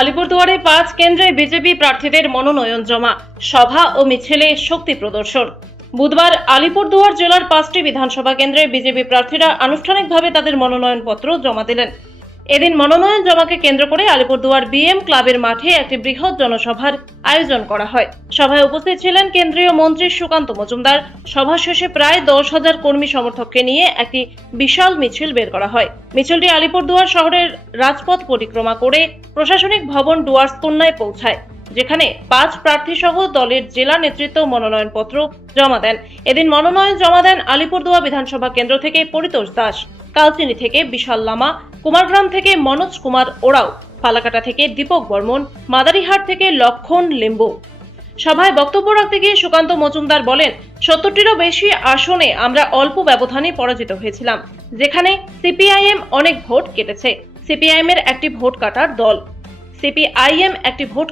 আলিপুরদুয়ারে 5 কেন্দ্রে বিজেপি প্রার্থীদের মনোনয়ন জমা, সভা ও মিছিলে শক্তি প্রদর্শন। বুধবার আলিপুরদুয়ার জেলার 5টি বিধানসভা কেন্দ্রে বিজেপি প্রার্থীরা আনুষ্ঠানিকভাবে তাদের মনোনয়নপত্র জমা দিলেন। এদিন মনোনয়ন জমাকে কেন্দ্র করে আলিপুরদুয়ার বিএম ক্লাবের মাঠে একটি বৃহৎ জনসভার আয়োজন করা হয়। সভায় উপস্থিত ছিলেন কেন্দ্রীয় মন্ত্রী সুকান্ত মজুমদার। সভা শেষে প্রায় 10,000 কর্মী সমর্থককে নিয়ে একটি বিশাল মিছিল বের করা হয়। মিছিলটি আলিপুরদুয়ার শহরের রাজপথ পরিক্রমা করে প্রশাসনিক ভবন ডুয়ার্স কন্যায় পৌঁছায়, যেখানে 5 প্রার্থী সহ দলের জেলা নেতৃত্ব মনোনয়নপত্র জমা দেন। এদিন মনোনয়ন জমা দেন আলিপুরদুয়ার বিধানসভা কেন্দ্র থেকে পরিতোষ দাস, কালচিনি থেকে বিশাল লামা, কুমারগ্রাম থেকে মনোজ কুমার ওরাও, ফালাকাটা থেকে দীপক বর্মন, মাদারিহাট থেকে লক্ষণ লিম্বু। সভায় বক্তব্য রাখতে গিয়ে সুকান্ত মজুমদার বলেন, 70টিরও বেশি আসনে আমরা অল্প ব্যবধানে পরাজিত হয়েছিলাম, যেখানে সিপিআইএম অনেক ভোট কেটেছে। সিপিআইএম এর একটি ভোট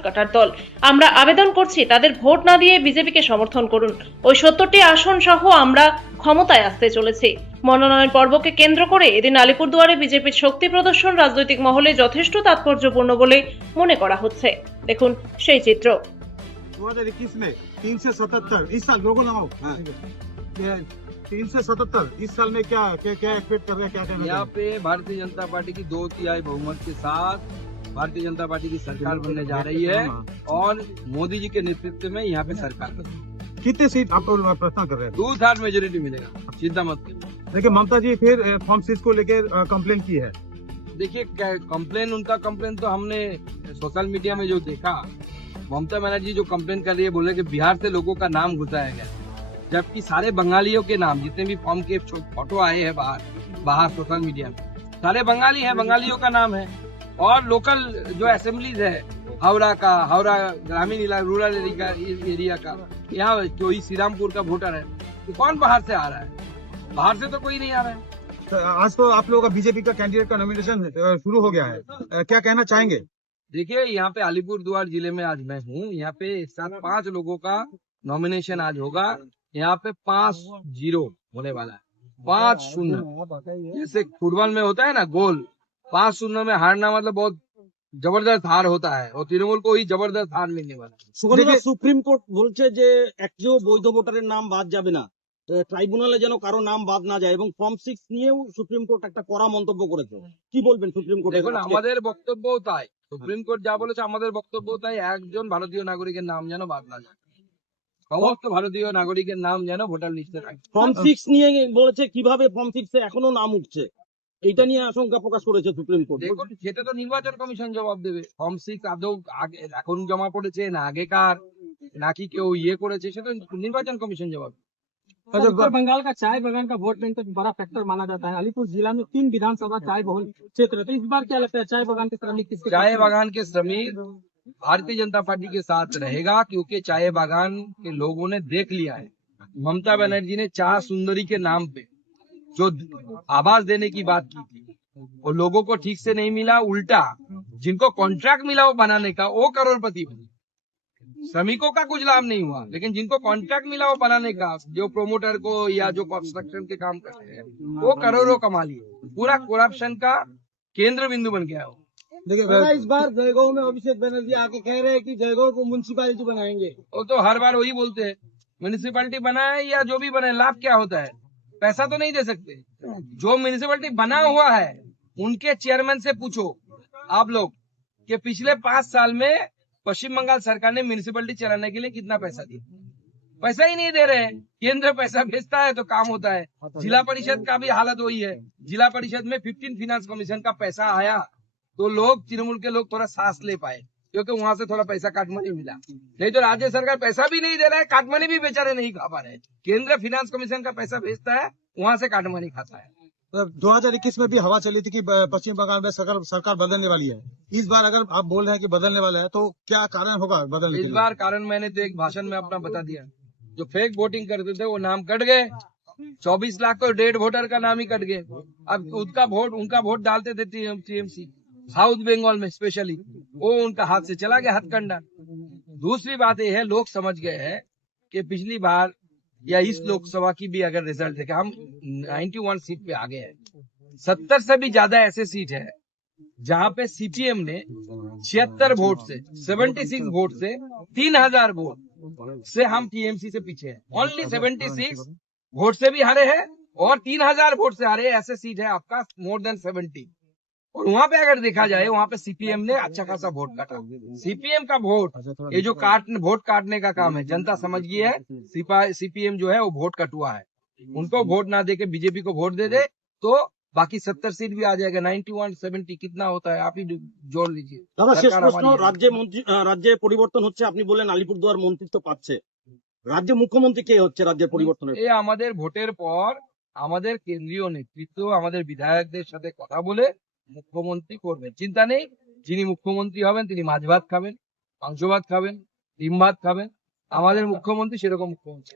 কাটার দল, আমরা আবেদন করছি তাদের ভোট না দিয়ে বিজেপিকে সমর্থন করুন। ওই 70টি আসন সহ আমরা ক্ষমতায় আসতে চলেছি। মনোনয়ন পর্বকে কেন্দ্র করে এদিন আলিপুরদুয়ারে বিজেপির শক্তি প্রদর্শন রাজনৈতিক মহলে যথেষ্ট তাৎপর্যপূর্ণ বলে মনে করা হচ্ছে। দেখুন সেই চিত্র। 2021 में 377 इस साल लोगों नाम 377 इस साल में क्या क्या क्या एक्सपेक्ट कर रहे हैं, क्या कहना यहाँ पे भारतीय जनता पार्टी की 2/3 बहुमत के साथ भारतीय जनता पार्टी की सरकार बनने जा रही है और मोदी जी के नेतृत्व में यहाँ पे सरकार बनेगी। कितने सीट आप प्रश्न कर रहे हैं? 2/3 मेजोरिटी मिलेगा, चिंता मत करिए। देखिए ममता जी फिर फॉर्म 6 को लेकर कंप्लेन की है। देखिए उनका कंप्लेन तो हमने सोशल मीडिया में जो देखा, ममता बनर्जी जो कंप्लेन कर रही है, बोले कि बिहार से लोगों का नाम घुसाया गया, जबकि सारे बंगालियों के नाम, जितने भी फॉर्म के फोटो आए हैं बाहर सोशल मीडिया में, सारे बंगाली हैं, बंगालियों का नाम है। और लोकल जो असेंबलीज है, हावड़ा ग्रामीण इलाका, रूरल एरिया का, यहाँ कोई श्रीरामपुर का वोटर है, तो कौन बाहर से आ रहा है? बाहर से तो कोई नहीं आ रहा है। तो आज तो आप लोगों का बीजेपी का कैंडिडेट का नॉमिनेशन शुरू हो गया है, क्या कहना चाहेंगे? देखिए यहाँ पे अलीपुरदुआर जिले में आज मैं हूँ, यहाँ पे एक साथ 5 लोगों का नॉमिनेशन आज होगा। यहाँ पे 5-0 होने वाला है, 5-0। जैसे फुटबॉल में होता है ना गोल, 5-0 में हारना मतलब बहुत जबरदस्त हार होता है, और तृणमूल को ही जबरदस्त हार मिलने वाला है। সুপ্রিম কোর্ট বলছে যে একটিও বৈধ ভোটারের নাম বাদ যাবে না, ট্রাইব্যুনালে যেন কারো নাম বাদ না যায়, এবং ফর্ম 6 নিয়েও সুপ্রিম কোর্ট একটা কড়া মন্তব্য করেছে। কি বলবেন সুপ্রিম কোর্ট? দেখুন আমাদের বক্তব্যও তাই, সুপ্রিম কোর্ট যা বলেছে আমাদের বক্তব্য তাই, একজন ভারতীয় নাগরিকের নাম যেন বাদ না যায়, সমস্ত ভারতীয় নাগরিকের নাম যেন ভোটার লিস্টে থাকে। ফর্ম 6 নিয়ে বলেছে, কিভাবে ফর্ম 6 এ এখনো নাম উঠছে, এটা নিয়ে আশঙ্কা প্রকাশ করেছে সুপ্রিম কোর্ট। দেখুন সেটা তো নির্বাচন কমিশন জবাব দেবে। ফর্ম 6 আদৌ এখন জমা পড়েছে না আগেকার, নাকি কেউ ইয়ে করেছে, সেটা নির্বাচন কমিশন জবাব দেবে। उत्तर बंगाल का चाय बागान का वोट बैंक तो बड़ा फैक्टर माना जाता है। अलीपुर जिला में 3 विधानसभा चाय बहुल क्षेत्र है, तो इस बार क्या लगता है चाय बागान के श्रमिक किसके? चाय बागान के श्रमिक भारतीय जनता पार्टी के साथ रहेगा, क्योंकि चाय बागान के लोगों ने देख लिया है, ममता बनर्जी ने चाह सुंदरी के नाम पे जो आवाज देने की बात की थी, वो लोगों को ठीक से नहीं मिला, उल्टा जिनको कॉन्ट्रैक्ट मिला वो बनाने का, वो करोड़पति बने। श्रमिकों का कुछ लाभ नहीं हुआ, लेकिन जिनको कॉन्ट्रैक्ट मिला वो बनाने का, जो प्रोमोटर को या जो कंस्ट्रक्शन के काम करते हैं, वो करोड़ों कमा लिए। पूरा करप्शन का केंद्र बिंदु बन गया हो। देखिए इस बार जयगांव में अभिषेक बनर्जी आके कह रहे हैं कि जयगांव को म्युनिसिपैलिटी बनाएंगे। वो तो हर बार वही बोलते हैं, म्यूनिसिपैलिटी बनाए या जो भी बने, लाभ क्या होता है? पैसा तो नहीं दे सकते। जो म्यूनिसिपैलिटी बना हुआ है उनके चेयरमैन से पूछो आप लोग कि पिछले 5 साल में पश्चिम बंगाल सरकार ने म्यूनिसिपैलिटी चलाने के लिए कितना पैसा दिया? पैसा ही नहीं दे रहे हैं। केंद्र पैसा भेजता है तो काम होता है। जिला परिषद का भी हालत वही है। जिला परिषद में 15 फाइनेंस कमीशन का पैसा आया तो लोग, तृणमूल के लोग थोड़ा सांस ले पाए, क्योंकि वहां से थोड़ा पैसा काटमनी मिला। नहीं तो राज्य सरकार पैसा भी नहीं दे रहा है, काटमनी भी बेचारे नहीं खा पा रहे। केंद्र फाइनेंस कमीशन का पैसा भेजता है, वहां से काटमनी खाता है। 2021 में भी हवा चली थी कि पश्चिम बंगाल में सरकार बदलने वाली है। इस बार अगर आप बोल रहे हैं कि बदलने वाला है, तो क्या कारण होगा बदलने के इस लिए? बार कारण मैंने तो एक भाषण में अपना बता दिया। जो फेक वोटिंग करते थे वो नाम कट गए, 24 लाख तो डेड वोटर का नाम ही कट गए। अब उनका वोट डालते थे टीएमसी साउथ बंगाल में स्पेशली, वो उनका हाथ से चला गया हथकंडा। दूसरी बात यह है, लोग समझ गए हैं कि पिछली बार या इस लोकसभा की भी अगर रिजल्ट देखें, हम 91 सीट पे आ गए हैं। 70 से भी ज्यादा ऐसे सीट है जहां पे सीपीएम ने 76 वोट से 76 वोट से 3000 वोट से हम टीएमसी से पीछे हैं। ओनली 76 वोट से भी हारे हैं और 3000 वोट से हारे, ऐसे सीट है आपका मोर देन 70। और वहां पे अगर देखा जाए वहां पे सीपीएम ने अच्छा खासा वोट काटा। सीपीएम का वोट, ये जो वोट काटने का काम है, जनता समझ गई है सीपीएम जो है वो वोट कटुआ है। उनको वोट ना देके बीजेपी को वोट दे दे तो बाकी 70 सीट भी आ जाएगा। 91 70 कितना होता है आप ही जोड़ लीजिए। দাদা শেষ सरकार প্রশ্ন, हमारी है। রাজ্যে পরিবর্তন হচ্ছে, আপনি বললেন আলিপুরদুয়ার মন্ত্রিত্ব পাচ্ছে, রাজ্যে মুখ্যমন্ত্রী কে হচ্ছে রাজ্যের পরিবর্তনের? এ আমাদের ভোটের পর আমাদের কেন্দ্রীয় নেতৃত্ব আমাদের বিধায়কদের সাথে কথা বলে মুখ্যমন্ত্রী করবেন, চিন্তা নেই। যিনি মুখ্যমন্ত্রী হবেন তিনি মাছ ভাত খাবেন, মাংস ভাত খাবেন, ডিম ভাত খাবেন। আমাদের মুখ্যমন্ত্রী সেরকম মুখ্যমন্ত্রী।